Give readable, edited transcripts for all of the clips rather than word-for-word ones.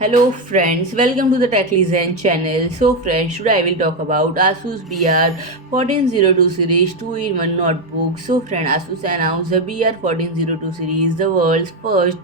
Hello friends, welcome to the Techly Zen channel. So friends, today I will talk about ASUS BR1402 series 2-in-1 notebook. So friend, ASUS announced the BR1402 series, the world's first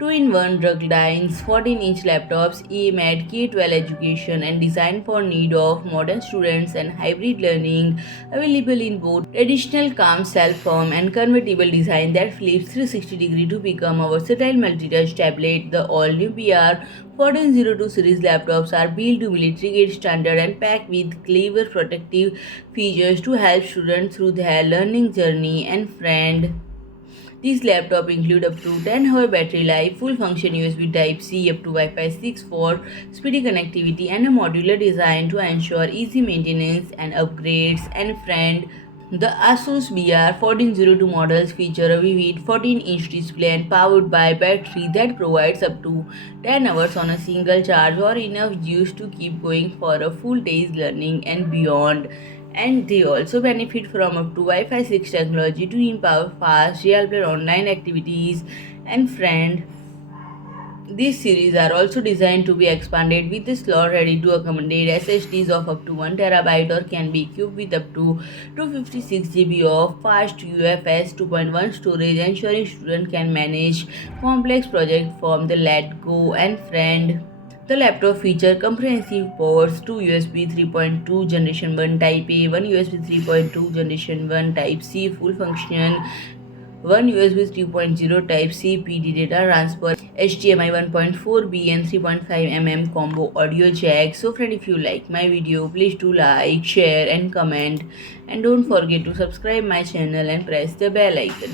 2-in-1 ruggedized 14-inch laptops aimed at K-12 education and designed for need of modern students and hybrid learning, available in both traditional clamshell form and convertible design that flips 360 degrees to become a versatile multi-touch tablet. The all-new BR1402 series laptops are built to military grade standard and packed with clever protective features to help students through their learning journey. And friend, these laptops include up to 10-hour battery life, full function USB Type-C up to Wi-Fi 6 for speedy connectivity, and a modular design to ensure easy maintenance and upgrades. And friend, the ASUS BR1402 models feature a vivid 14-inch display and powered by battery that provides up to 10 hours on a single charge or enough juice to keep going for a full day's learning and beyond. And they also benefit from up to Wi-Fi 6 technology to empower fast real-time online activities. And friend, these series are also designed to be expanded with a slot ready to accommodate SSDs of up to 1 terabyte or can be equipped with up to 256 GB of fast UFS 2.1 storage, ensuring students can manage complex projects from the let-go. And friend, the laptop features comprehensive ports, two USB 3.2 Generation 1 Type A, one USB 3.2 Generation 1 Type C full function, one USB 3.0 Type-C PD data transfer, HDMI 1.4B and 3.5 combo audio jack. So friend, if you like my video, please do like, share and comment, and don't forget to subscribe my channel and press the bell icon.